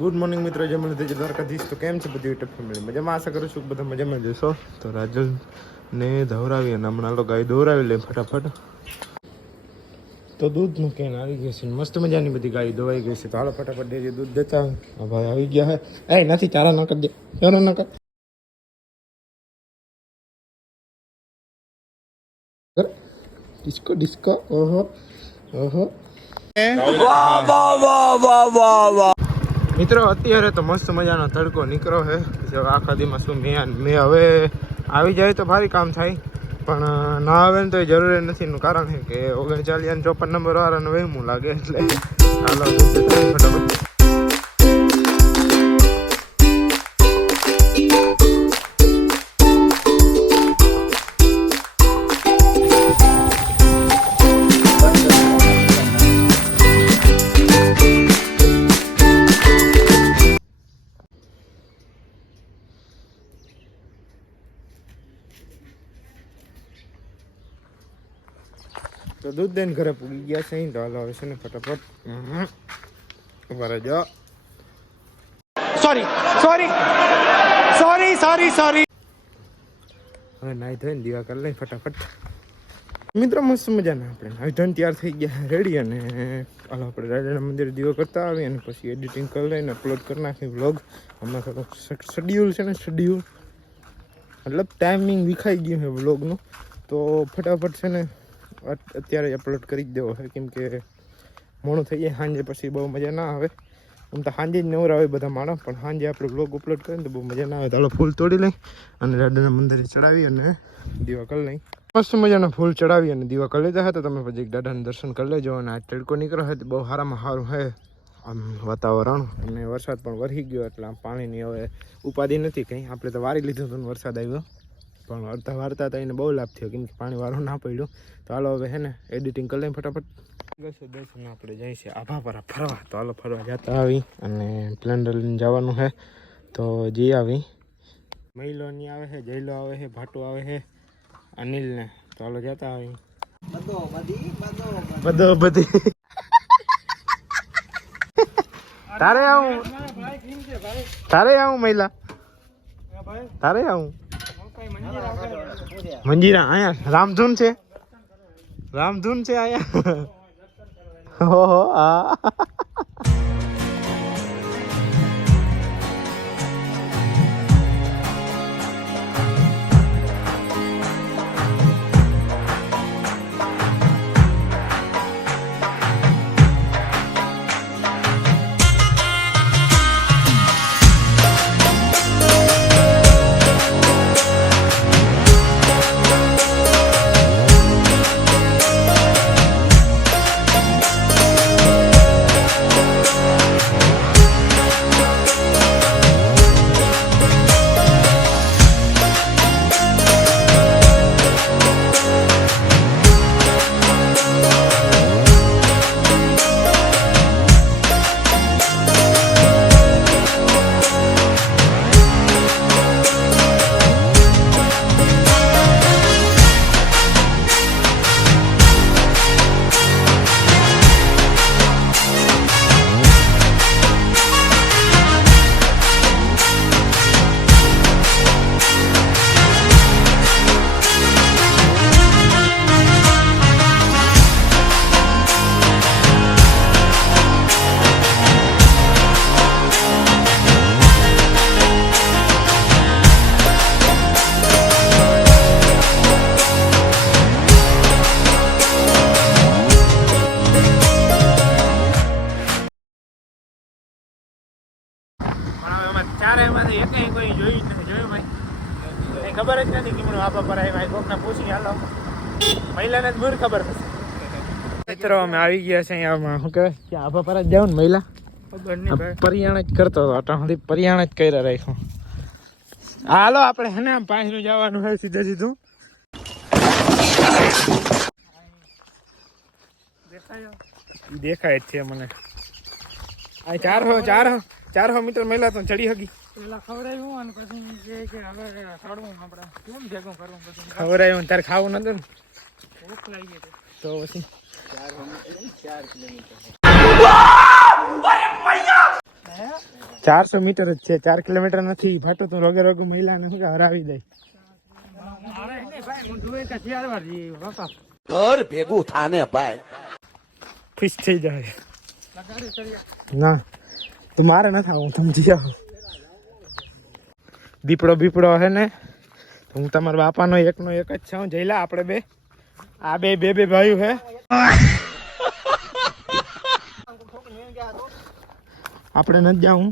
Good morning મિત્રો, જય મને તેજ દ્વારકાધીશ. તો કેમ છે બધી યુટ્યુબ ફેમિલી? મજામાં આશા કરું છું બધા મજામાં જશો. તો રાજલને ધવરાવી અને હમણાં લોકો ગાય દોરાવી લે ફટાફટ. તો દૂધનું કેન આવી ગયું છે, મસ્ત મજાની બધી ગાય દોવાઈ ગઈ છે. તો હાલો ફટાફટ ડેરી દૂધ દેતા હા ભાઈ આવી ગયા હે. એ નથી ચારા ન કરી દે, ચારો ન કર ડિસ્કો ડિસ્કો. ઓહો ઓહો મિત્રો, અત્યારે તો મસ્ત મજાનો તડકો નીકળ્યો છે. આખા દીમાં શું મેં હવે આવી જાય તો ભારી કામ થાય, પણ ના આવે ને તો એ જરૂરી નથી. એનું કારણ છે કે 39 અને 54 નંબર વાળાને વહેમું લાગે, એટલે હાલો ફટાફટ. તો દૂધ દઈને ઘરે પૂગી ગયા છે. તો હાલો આવે છે ને ફટાફટ ઉભા રહેજો. સોરી. હવે નાઈ ધોઈને દીવા કરી લઈ ફટાફટ. મિત્રો મસ્ત મજાના આપણે નાઈ ધોઈને તૈયાર થઈ ગયા રેડી, અને હાલો આપણે રાજાના મંદિરે દીવો કરતા આવીએ અને પછી એડિટિંગ કરી લઈને અપલોડ કરી નાખી વ્લોગ. હમણાં થોડોક શેડ્યુલ છે ને, શેડ્યુલ મતલબ ટાઈમિંગ વિખાઈ ગયું છે વ્લોગનું. તો ફટાફટ છે ને અત્યારે અપલોડ કરી જ દેવો છે, કેમ કે મોડું થઈ જાય. સાંજે પછી બહુ મજા ના આવે. આમ તો સાંજે જ નવરા આવે બધા માણસ, પણ સાંજે આપણે બ્લોગ અપલોડ કરીએ ને તો બહુ મજા ના આવે. તો હાલો ફૂલ તોડી લઈ અને રાધાના મંદિરે ચડાવી અને દીવા કરી લઈ. મસ્ત મજાના ફૂલ ચડાવી અને દીવા કરી લીધા હતા. તમે પછી દાદાના દર્શન કરી લેજો. અને આ તડકો નીકળ્યો હોય તો બહુ સારામાં સારું છે આમ વાતાવરણ, અને વરસાદ પણ વરસી ગયો, એટલે આમ પાણીની હવે ઉપાધિ નથી કંઈ. આપણે તો વારી લીધું હતું, વરસાદ આવ્યો, પણ અડધા વારતા હતા એને બહુ લાભ થયો, કેમ કે પાણી વાળું ના પડ્યું. તો હાલો હવે હે ને એડિટિંગ કરી લઈએ ફટાફટ. દર્શન આપણે જઈએ છીએ આભા પર ફરવા. તો હાલો ફરવા જતા આવી અને સ્પ્લેન્ડર લઈને જવાનું છે. તો જઈ આવી. મહિલોની આવે છે, જયલો આવે છે, ભાટુ આવે છે, અનિલને. તો હાલો જતા આવી. બધો બધી તારે આવું મહિલા, તારે આવું મંજીરા. અહીંયા રામધૂન છે, રામધૂન છે અહીંયા. ઓહો હા. ચારેમાંથી એકેય કોઈ જોયું જ નથી. જોયું ભાઈ? કંઈ ખબર જ નથી કે મને આપા પર આવી. ભાઈ કોકને પૂછી હાલો, મહિલાને જ મૂળ ખબર નથી. મિત્રો અમે આવી ગયા છે અહીંયામાં. શું કહેવાય કે આભા પર જ જાવ ને મહિલા પરિયાણ જ કરતો હતો. આટા સુધી પરિયાણ જ કર્યા રાખ્યો. હાલો આપણે હે ને આમ પાછું જવાનું હોય સીધે સીધું. દેખાય જ છે મને. આ 400 મીટર મહિલા તો ચડી હકી. પેલા ખવડાવ્યું અને પછી કે હવે ચડવું આપણે કેમ ભેગું કરવું. પછી ખવડાવ્યું તારે ખાવું નતું ને, ભૂખ લાગી ગઈ તો પછી 4 કિલોમીટર. 400 મીટર જ છે, 4 કિલોમીટર નથી. ફાટો તો રોગે રોગે મહિલાને શું કે હરાવી દે. ઘર ભેગું થાને ભાઈ ખુશ થઈ જાય. ના તો મારે નથી આવું, તમે જી આવો. દીપડો બીપડો હે ને તો હું તમારા બાપાનો એકનો એક જ છું. જઈલા આપણે બે આ બે ભાઈઓ હે. આપણે નથી જાઉં,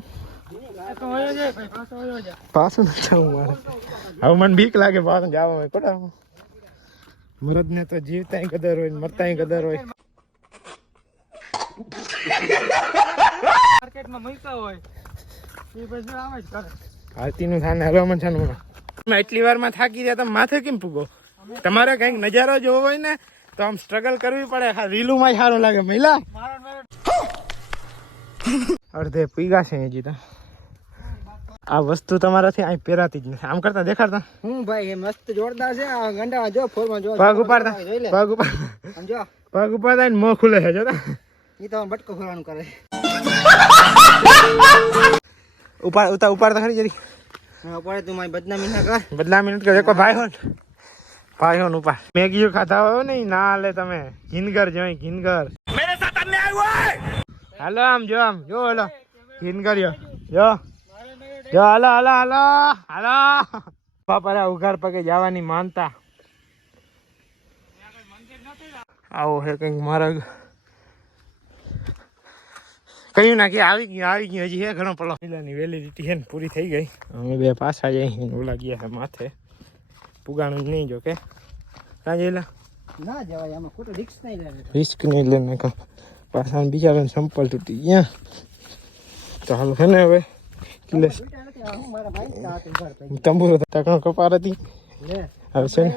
પાછું નથી જાઉં મારે. હવે મને બીક લાગે પાછું જવા. કોટા મરદ ને તો જીવતા કદર હોય, મરતા કદર હોય. માર્કેટમાં મળતા હોય એ પછી આમ જ કરે. હાલતી નું થાને હલવામણ છે ને. એટલી વારમાં થાકી જાય તો માથે કેમ પૂગો? તમારે કઈક નજારો જોવો હોય ને તો આમ સ્ટ્રગલ કરવી પડે. રીલું માં સારું લાગે મહિલા. અડધે પીગા છે હજી તો. આ વસ્તુ તમારાથી અહીં પહેરાતી જ નથી. આમ કરતા દેખાડતા હું ભાઈ મસ્ત જોરદાર છે. આ ગંડામાં જો ફોરમાં જો પગ ઉપાડતા પગ ઉપાડતા ને મોં ખુલે છે જોતા. ઈ તો બટકો ફરવાનું કરે. ઉપાડતા ખરી જરી. હા ઉપાડે તું મારી બદનામી ના કર. બદનામી નથી કર. એક ભાઈ હોન ઉપાડ. મેગી ખાતા હોય ને ના હાલે. તમે ઘીનગર જોઈ ઘીનગર. હાલો આમ જો હાલો ઘીનગર જો હાલો બાપા ઉઘાર પગે જવાની માનતા. આવો હે કઈક મારા કયું નાખી આવી ગયું હજી હે ઘણો પડો. ની વેલિડિટી હે ને પૂરી થઈ ગઈ. અમે બે પાછા જઈ ઓલા ગયા છે માથે. પુગાણું નહીં જો કે ક્યાં જઈલા ના જવાય આમાં ખોટું રિસ્ક નહીં લેવાનું. રિસ્ક નહીં લેને કા પાછા બિચારાને સંપલ તૂટી ગયા. તો હાલ છે ને હવે કિલેશ તંબુરો ટકણો કપાર હતી હવે છે ને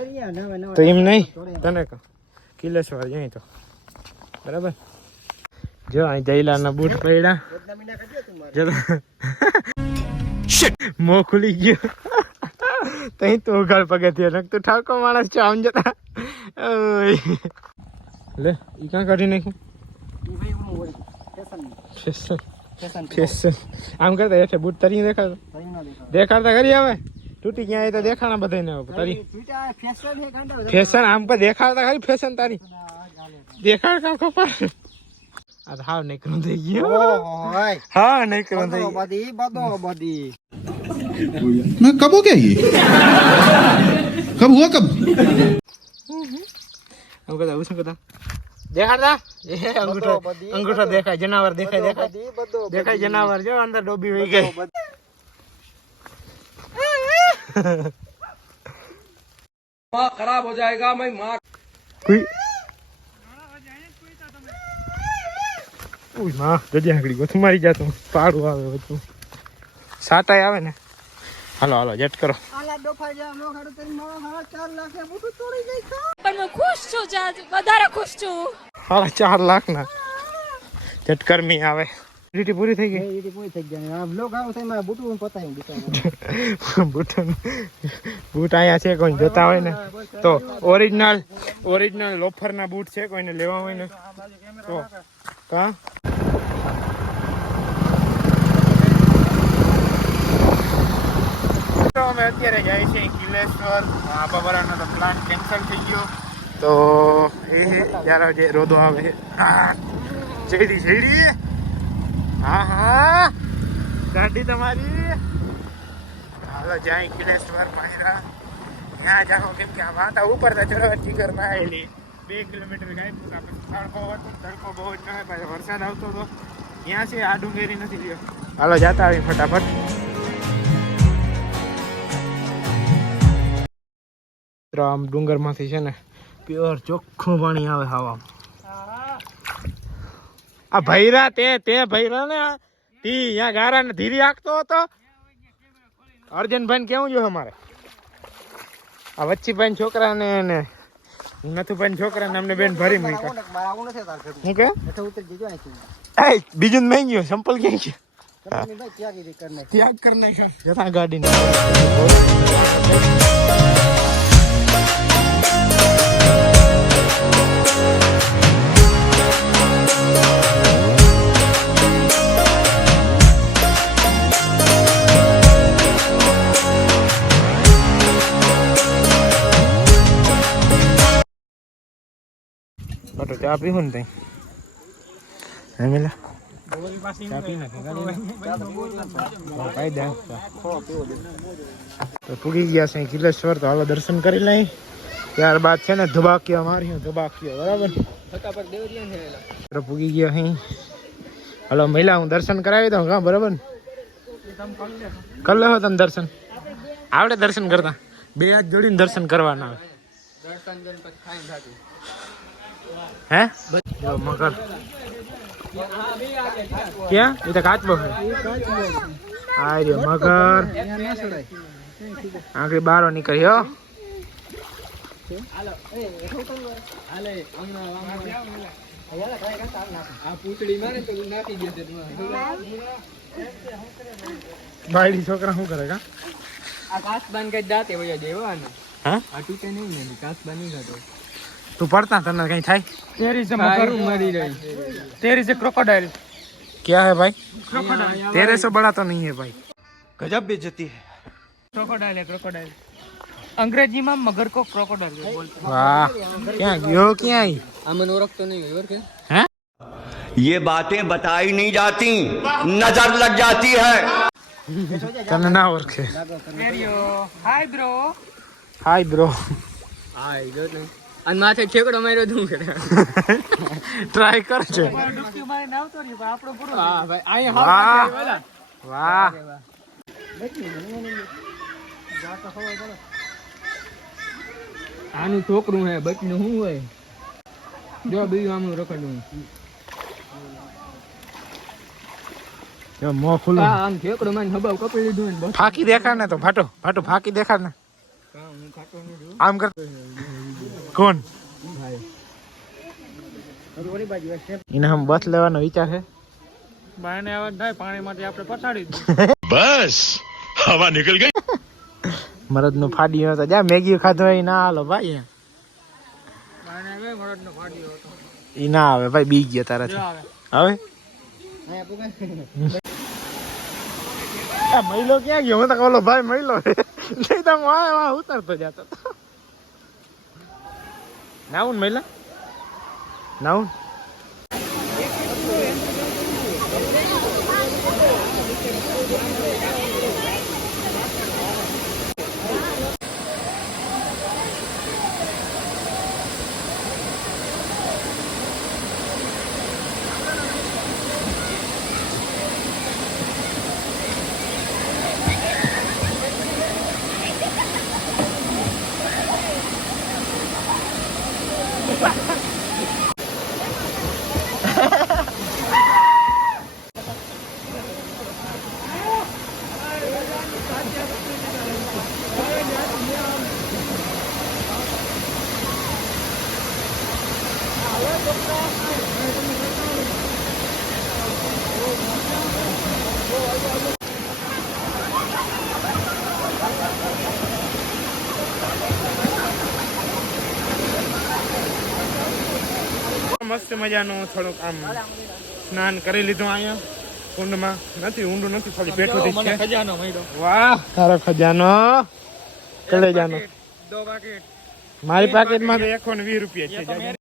તો એમ નહીં તને કહો કિલેશ્વર જઈ તો બરાબર. જો અહીં જયલાના બૂટ પડ્યા. મોં ખુલી ગયો તઈ તો ઉઘાડ પગે થયો. નક તો ઠાકો માણસ છે આમ જતા. લે ઈ ક્યાં કાઢી નાખ્યું ફેશન. આમ કરતા હેઠે બૂટ તરી દેખાડતા કરી હવે તૂટી ક્યાં તો દેખાણા બધાને તરી ફેશન. આમ પર દેખાડતા ખરી ફેશન તારી દેખાડ કામ કપા. આ તો હાવ નીકળું થઈ ગયો. હા નીકળું થઈ मैं कब हो गया ये कब हुआ कब આમ કરતા શું કરતા દેખાડતા અંગૂઠો દેખાય. જનાવર દેખાય જનાવર જો અંદર ડોબી વહી ગઈ. खराब हो जाएगा मैं माँ માં જજે આગળી ગોથું મારી જાતું પાડું આવે બધું સાટાઈ આવે ને. હાલો જટ કરો. પણ હું ખુશ છું, વધારે ખુશ છું. 4 લાખ ના ઝટકર મી આવે. રીટી પૂરી થઈ ગઈ. બૂટ અહીંયા છે કોઈ જોતા હોય ને તો ઓરિજિનલ લોફર ના બૂટ છે કોઈને લેવા હોય ને તો કા. અમે અત્યારે જાય છે કિલેશ્વર. બાબારાનો તો પ્લાન કેન્સલ થઈ ગયો. તો એ જ્યારે જે રોદો આવે શેડી હા ગાડી તમારી. હાલો જાય કિલેશ્વર માયરા ત્યાં જાઓ કેમ કે આ માતા ઉપર ચડવા જીગર ના આવેલી 2 કિલોમીટર ગાય પૂરા. પછી તડકો બહુ જ ન હોય. વરસાદ આવતો હતો ત્યાં છે આ ડુંગેરી નથી રહ્યો. હાલો જાતા આવી ફટાફટ. આમ ડુંગર માંથી છે ને પ્યોર ચોખ્ખું પાણી આવે હવા. આ ભૈરા તે ભૈરા ને ત્યાં ગારા ને ધીરી આંકતો હતો. અર્જનભાઈ કેવું જોઈએ અમારે આ વચ્ચીભાઈ છોકરા ને નથુભાઈ છોકરા ને અમને બેન ભરી મૂક્યા. બીજું મેં ગયો સંપલ ક્યાં ગયો ત્યાગ કરી નાખ્યા ગાડી ને. ચા પીવું ને તઈ હે મેલા ચા પી નાખે તો પૂગી ગયા છે કિલેશ્વર. તો હાલો દર્શન કરી લઈ. ત્યારબાદ છે ને ધબાકીઓ માર્યું, ધબાકીઓ બરાબર પૂગી ગયા અહીં. હાલો મહિલા હું દર્શન કરાવી દઉં હા બરાબર ને કરી લો તમે દર્શન. આવડે દર્શન કરતા? બે હાથ જોડીને દર્શન કરવાના આવે. હે મકર ક્યાં? એ તો કાચબો છે. આ રહ્યો મગર. આંગળી બારો નીકળ્યો. બાયડી છોકરા શું કરે કા? હા તું પડતા તને કઈ થાય? तेरी से क्रोकोडाइल क्या है भाई? तेरे से बड़ा तो नहीं है भाई. गजब बेइज्जती है. क्रोकोडाइल है क्रोकोडाइल. अंग्रेजी में मगर को क्रोकोडाइल बोलते वाह क्या गयो क्या आई? आमन ओळखतो नहीं और के हैं? ये बातें बताई नहीं जाती, नजर लग जाती है. तने ना ओळखे. Hi bro. Hi bro. हाय जो नहीं अन माथे ठेकड़ो मार्यो धूम करे ટ્રાય કરજો. ડુબકી મારી નાવ તો રી આપણો પૂરો. હા ભાઈ આય વાહ વાહ આનું છોકરું હે બચનું શું હોય જો બીજું આમનું રખડું જો મોં ખુલ્લું. આ આમ ઠેકડો મારી હબાવ કપડી લીધું ને બસ ફાકી દેખાડ ને તો ફાટો ફાટો ફાકી દેખાડ ને. હું ખાતો નહીં આમ કર. કોણ? એને હમ બસ લેવાનો વિચાર છે. બાયને અવાજ થાય પાણી માટે આપણે પછાડી बस हवा निकल गई. મરદ નું ફાડી તો જા મેગી ખાધો હોય ના હાલો ભાઈ. બાયને હવે મરદનો ફાડ્યો હતો ઈ ના આવે ભાઈ બી ગયા તારાથી. હવે આ મહિલો ક્યાં ગયો? હું તો કહો ભાઈ મહિલો નહીં તો વાહ ઉતરતો જતો નાઉન મહિલા નાઉન. મસ્ત મજાનું થોડુંક આમ સ્નાન કરી લીધું અહીંયા કુંડમાં. નથી ઊંડું નથી, ખાલી પેટું છે. ખજાનો મળ્યો. વાહ તારો ખજાનો કલેજાનો. દો પાકેટ મારી પાકેટમાં તો 120 રૂપિયા છે.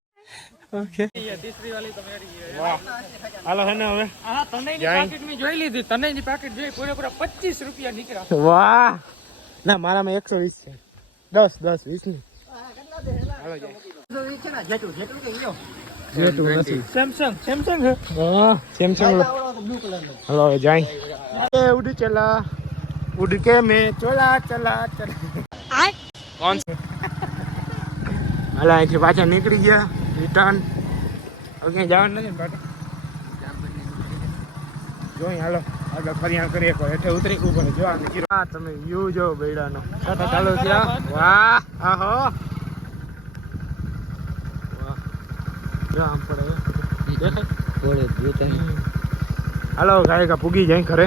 ઓકે तीसरी वाली तो मेरी है. વાહ હાલો હે ને હવે હા તનેની પાકેટ મે જોઈ લીધી. તનેની પાકેટ જોઈ પૂરેપૂરા 25 રૂપિયા નીકળ્યા. વાહ ના મારામાં 120 છે. 10 20 ની હાલો જાય. જેટલું નથી. સેમસંગ સેમસંગ હે. હા સેમસંગ હલો હવે જાય. એ ઉડ ચલા ઉડ કે મેં ચોલા ચલા ચલા. કોણ છે? હાલા અહીંથી પાછા નીકળી ગયા રિટર્ન. હવે ક્યાંય જવાનું નથી ને પાછા જોઈ. હાલો આગળ ફરિયાણ કરીએ હેઠે ઉતરી ઉપર જો. હા તમે વ્યૂ જો બૈડાનો છતાં ચાલુ થયા. વાહ આહો વાહ જો આમ પડે દેખાય. હાલો ગાયકા પૂગી જાય ઘરે.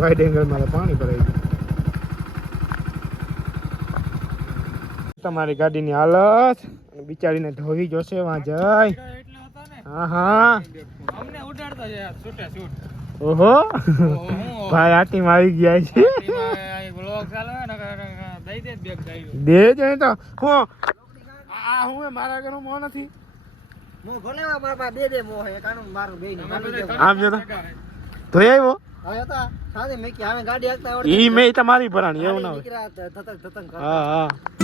વાઇડ એંગલ માં પાણી ભરાઈ ગયું. તમારી ગાડીની હાલત બિચારીને ધોવી જોશે વાં જાય. હા હા અમને ઉડાડતા છે છૂટે છૂટ. ઓહો ભાઈ આટીમાં આવી ગયા છે. બ્લોગ ચાલે ને દઈ દે બેગ દઈ દે જ તો હું આ હું મારા ઘરનો મોહ નથી મો ભલે બાપા દે મો હે કાનું મારું બેય ને આમ જો તો આવ્યો હવે હતા સાદે મે કે હવે ગાડી હાકતા આવડે ઈ મેં તમારી ભરાણી એવું ના હોય નીકળ્યા ધતક ધતક કરતા હા હા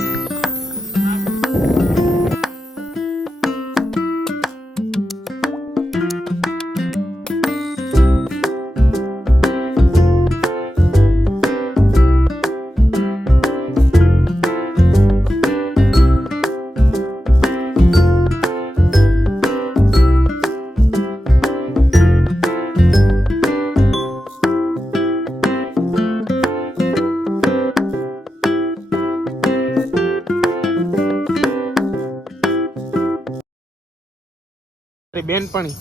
બેનપણી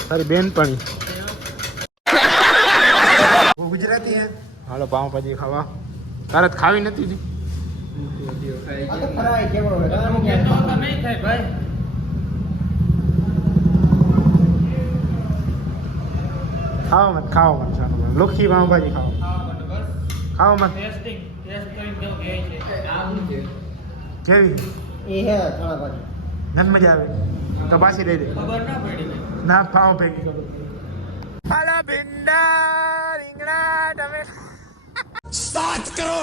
તારી બેનપણી वो गुजराती है हालो पाव भाजी खावा तारे तो खावी નથી જી આ તો ફરાય કેવો હે નહીં થાય ભાઈ ખાઓ મત સાનો લોખી પાવ ભાજી ખાઓ ખાઓ મત ટેસ્ટ કરીને કેવું કહે છે આવું છે કેવી એ હે ખાવા ભાજી નન મજા આવે તો પાછી દઈ દે ખબર ના પડી ભાઈ ના પાવ ભેગી કરો હાલા ભીંડા રીંગણા ટમેટા સ્ટાર્ટ કરો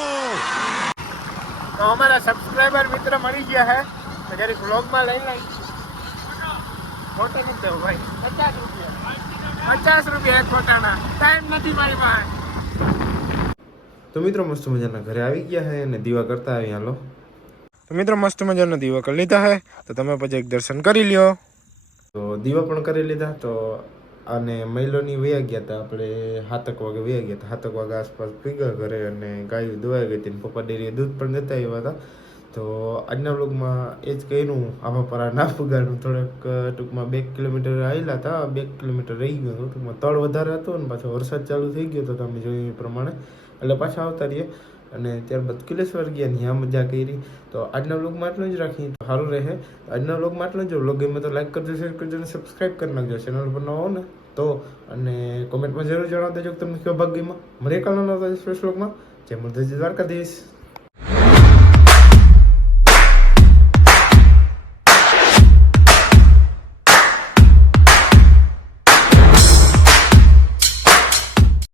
તો અમારા સબસ્ક્રાઇબર મિત્ર મળી ગયા હે તો જરી વ્લોગમાં લઈ લઈ ફોટો નથી દેવો ભાઈ 50 રૂપિયા એક ફોટાના ટાઈમ નથી મારી પાસે તો મિત્રો મસ્ત મજાના ઘરે આવી ગયા હે અને દીવા કરતા આવી હાલો તો મિત્રો મસ્ત મજાના દીવા કરી લીધા હે તો તમે પછી એક દર્શન કરી લ્યો તો દીવા પણ કરી લીધા તો અને મહિલોની વયા ગયા હતા આપણે 7 વાગે વયા ગયા હતા 7 વાગે આસપાસ પીગા ઘરે અને ગાયું દોવાઈ ગઈ હતી પપ્પા ડેરીએ દૂધ પણ દેતા આવ્યા હતા તો આજના વ્લોગમાં એ જ કહ્યું આમાં પરા ના પુગાડું થોડોક ટૂંકમાં 2 કિલોમીટર આવેલા હતા 2 કિલોમીટર રહી ગયો હતો ટૂંકમાં તળ વધારે હતો અને પાછો વરસાદ ચાલુ થઈ ગયો તો તમે જોયું એ પ્રમાણે એટલે પાછા આવતા રહીએ અને ત્યારબાદ કિલેશ્વર ગયા ત્યાં મજા કરી તો આજના વ્લોગમાં આટલું જ રાખીએ તો સારું રહે આજના વ્લોગમાં આટલું જ વ્લોગ ગમે તો લાઈક કરજો શેર કરજો અને સબસ્ક્રાઈબ કરી નાખજો ચેનલ પર નવો ને તો અને કોમેન્ટમાં જરૂર જણાવી દેજો કે તમને કેવો ભાગ ગયો મળીએ કાલનો નવો સ્પેશિયલ વ્લોગમાં જય મુરલીધર દ્વારકાધીશ